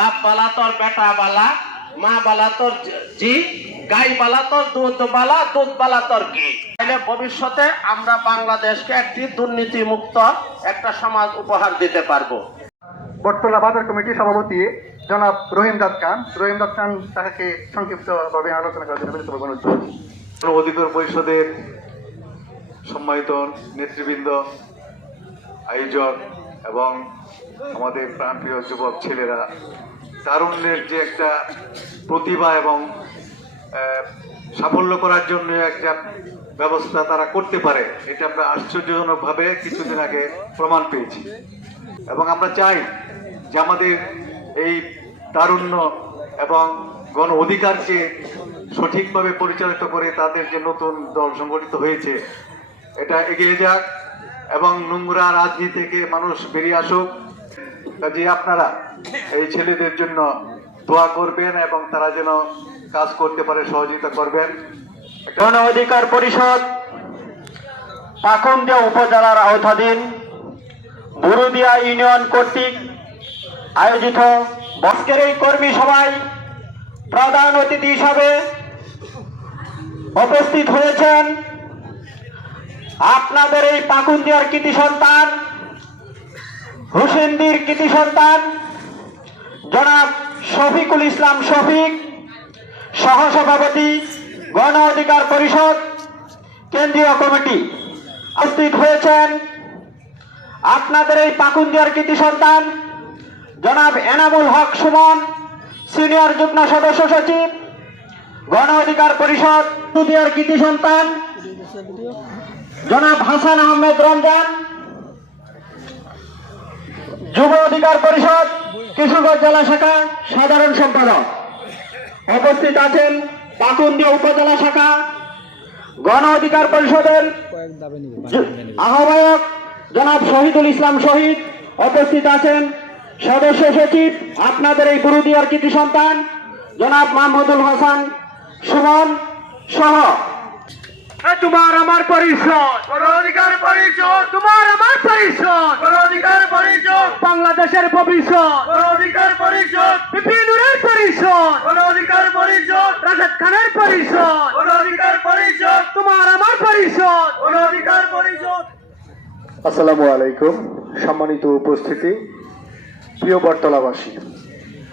বাপ বালা তোর বেটা বালা মা বালা তোর জি গাই বালা তোর দুধ বালা দুধ বালা তোর কি তাহলে ভবিষ্যতে আমরা বাংলাদেশকে একটি দুর্নীতি মুক্ত একটা সমাজ উপহার দিতে পারব। বটতলা বাজার কমিটির সভাপতি জনাব রহিম দাস খান। রহিম দাস খান তাহাকে সংক্ষিপ্তভাবে আলোচনা করার জন্য বিনীত অধিকার পরিষদের সম্মানিত নেতৃবৃন্দ আয়োজক এবং আমাদের প্রাণপ্রিয় যুবক ছেলেরা তারুণ্যের যে একটা প্রতিভা এবং সাফল্য করার জন্য একটা ব্যবস্থা তারা করতে পারে, এটা আমরা আশ্চর্যজনকভাবে কিছুদিন আগে প্রমাণ পেয়েছি। এবং আমরা চাই যে আমাদের এই তারুণ্য এবং গণ অধিকারকে সঠিকভাবে পরিচালিত করে তাদের যে নতুন দল সংগঠিত হয়েছে, এটা এগিয়ে যাক এবং নোংরা রাজনীতি থেকে মানুষ বেরিয়ে আসুক। কাজে আপনারা এই ছেলেদের জন্য দোয়া করবেন এবং তারা যেন কাজ করতে পারে, সহযোগিতা করবেন। গণ অধিকার পরিষদ পাখন্দিয়া উপজেলার আওতাধীন বুরুদিয়া ইউনিয়ন কর্তৃক আয়োজিত বস্কের এই কর্মী সভায় প্রধান অতিথি হিসাবে উপস্থিত হয়েছেন। আপনাদের এই পাকুন্দিয়ার কৃতি সন্তান হুসেন্দির কৃতি সন্তান, জনাব শফিকুল ইসলাম শফিক, সহসভাপতি, গণ অধিকার পরিষদ, কেন্দ্রীয় কমিটি উপস্থিত হয়েছেন। আপনাদের এই পাকুন্দিয়ার কৃতি সন্তান, জনাব এনামুল হক সুমন, সিনিয়র যুগ্ম সদস্য সচিব, গণ অধিকার পরিষদ কৃতি সন্তান, জনাব হাসান আহমেদ রমজান যুব অধিকার পরিষদ, কিশোরগঞ্জ জেলা শাখা, সাধারণ সম্পাদক। উপস্থিত আছেন পাকুন্দিয়া উপজেলা শাখা, গণ অধিকার পরিষদের আহ্বায়ক জনাব শহীদুল ইসলাম শহীদ। উপস্থিত আছেন সদস্য সচিব, আপনাদের এই গুরুদিয়ার কৃতি সন্তান, জনাব মাহমুদুল হাসান, সুমন সহ। তোমার আমার পরিষদ অধিকার পরিষদ তোমার আমার পরিষদ অধিকার পরিষদ বাংলাদেশের ভবিষ্যৎ। অধিকার পরিষদ বিপিনুরের পরিষদ অধিকার পরিষদ রাশেদ খানের পরিষদ অধিকার পরিষদ তোমার আমার পরিষদ অধিকার পরিষদ আসসালামু আলাইকুম সম্মানিত উপস্থিতি প্রিয় বটতলাবাসী।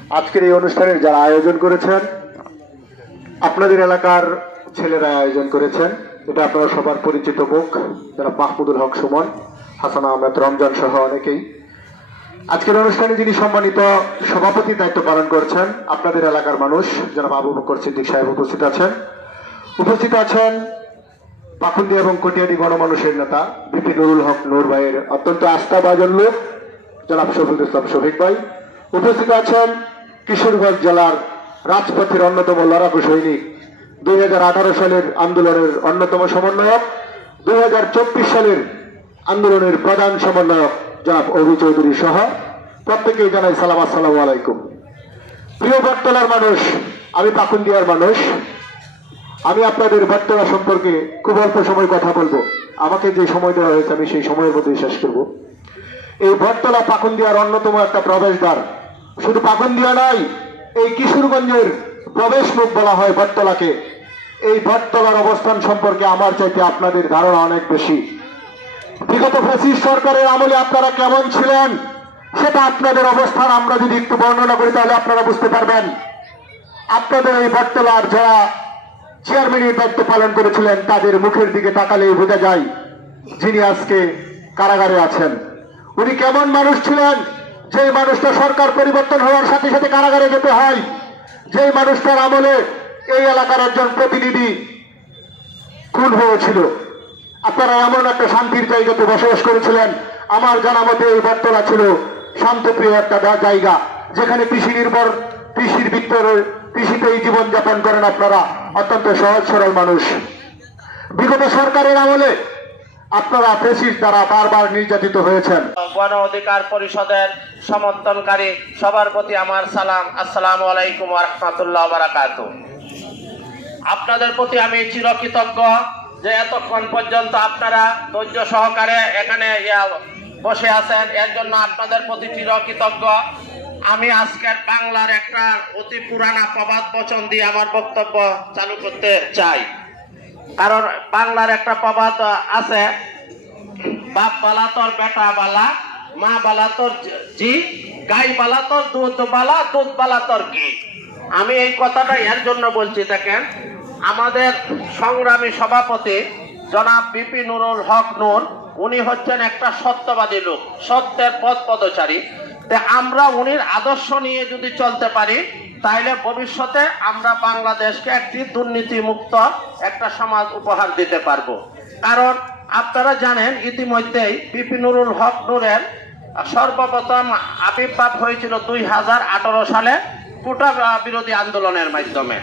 আজকের এই অনুষ্ঠানের যারা আয়োজন করেছেন আপনাদের এলাকার ছেলেরা আয়োজন করেছেন এটা আপনারা সবার পরিচিত মুখ, যারা মাহমুদুল হক সুমন, হাসান আহমেদ, রমজান সহ অনেকেই। আজকের অনুষ্ঠানে যিনি সম্মানিত সভাপতি দায়িত্ব পালন করছেন, আপনাদের এলাকার মানুষ যারা আবু বকর সিদ্দিক সাহেব উপস্থিত আছেন। উপস্থিত আছেন পাখুন্দি এবং কটিয়াদি গণমানুষের নেতা, বিপি নুরুল হক নূর ভাইয়ের অত্যন্ত আস্থাভাজন লোক, জনাব শফিকুল ইসলাম শফিক ভাই। উপস্থিত আছেন কিশোরগঞ্জ জেলার রাজপথের অন্যতম লড়াকু সৈনিক দুই হাজার আঠারো সালের আন্দোলনের অন্যতম সমন্বয়ক, দুই হাজার চব্বিশ সালের আন্দোলনের প্রধান সমন্বয়ক জনাব অভি চৌধুরী সহ প্রত্যেকেই জানাই সালাম, আসসালাম আলাইকুম। প্রিয় বটতলার মানুষ, আমি পাকুন্দিয়ার মানুষ। আমি আপনাদের বার্তা সম্পর্কে খুব অল্প সময় কথা বলব। আমাকে যে সময় দেওয়া হয়েছে, আমি সেই সময়ের মধ্যে শেষ করব। এই বটতলা পাকুন্দিয়ার অন্যতম একটা প্রবেশদ্বার। শুধু পাকুন্দিয়া নয়, এই কিশোরগঞ্জের প্রবেশ মুখ বলা হয় বটতলাকে এই বটতলার অবস্থান সম্পর্কে আমার চাইতে আপনাদের ধারণা অনেক বেশি। বিগত ফ্যাসিস্ট সরকারের আমলে আপনারা কেমন ছিলেন? সেটা আপনাদের অবস্থান আমরা যদি একটু বর্ণনা করি, তাহলে আপনারা বুঝতে পারবেন। আপনাদের এই বটতলার যারা চেয়ারম্যানের দায়িত্ব পালন করেছিলেন, তাদের মুখের দিকে তাকালেই বোঝা যায় যিনি আজকে কারাগারে আছেন। উনি কেমন মানুষ ছিলেন? যে মানুষটা সরকার পরিবর্তন হওয়ার সাথে সাথে কারাগারে যেতে হয়। যে মানুষটার আমলে এই এলাকার একজন প্রতিনিধি খুন হয়েছিল, আপনারা এমন একটা শান্তির জায়গাতে বসবাস করেছিলেন। আমার জানা মতে এই বটতলা ছিল শান্তপ্রিয় একটা জায়গা, যেখানে কৃষি নির্ভর, কৃষির ভিতরে কৃষিতেই জীবনযাপন করেন আপনারা। অত্যন্ত সহজ সরল মানুষ। বিগত সরকারের আমলে আপনারা ফেসিস দ্বারা বারবার নির্যাতিত হয়েছেন। গণ অধিকার পরিষদের সমর্থনকারী সবার প্রতি আমার সালাম। আসসালামু আলাইকুম রহমতুল্লাহ বারাকাতু। আপনাদের প্রতি আমি চিরকৃতজ্ঞ যে এতক্ষণ পর্যন্ত আপনারা ধৈর্য সহকারে এখানে বসে আছেন, এর জন্য আপনাদের প্রতি চিরকৃতজ্ঞ। আমি আজকের বাংলার একটা অতি পুরানা প্রবাদ বচন দিয়ে আমার বক্তব্য চালু করতে চাই। কারণ বাংলার একটা প্রবাদ আছে, বাপ বালা তোর বেটা বালা, মা বালা তোর জি গাই বালা তোর দুধ বালা দুধ বালা তোর কি আমি এই কথাটা এর জন্য বলছি, দেখেন, আমাদের সংগ্রামী সভাপতি জনাব বিপি নুরুল হক নূর, উনি হচ্ছেন একটা সত্যবাদী লোক, সত্যের পথ পদচারী আমরা উনির আদর্শ নিয়ে যদি চলতে পারি তাহলে ভবিষ্যতে আমরা বাংলাদেশকে একটি দুর্নীতিমুক্ত একটা সমাজ উপহার দিতে পারব। কারণ আপনারা জানেন, ইতিমধ্যেই বিপিনুরুল হক নুরের সর্বপ্রথম আবির্ভাব হয়েছিল দুই হাজার আঠারো সালে কোটা বিরোধী আন্দোলনের মাধ্যমে।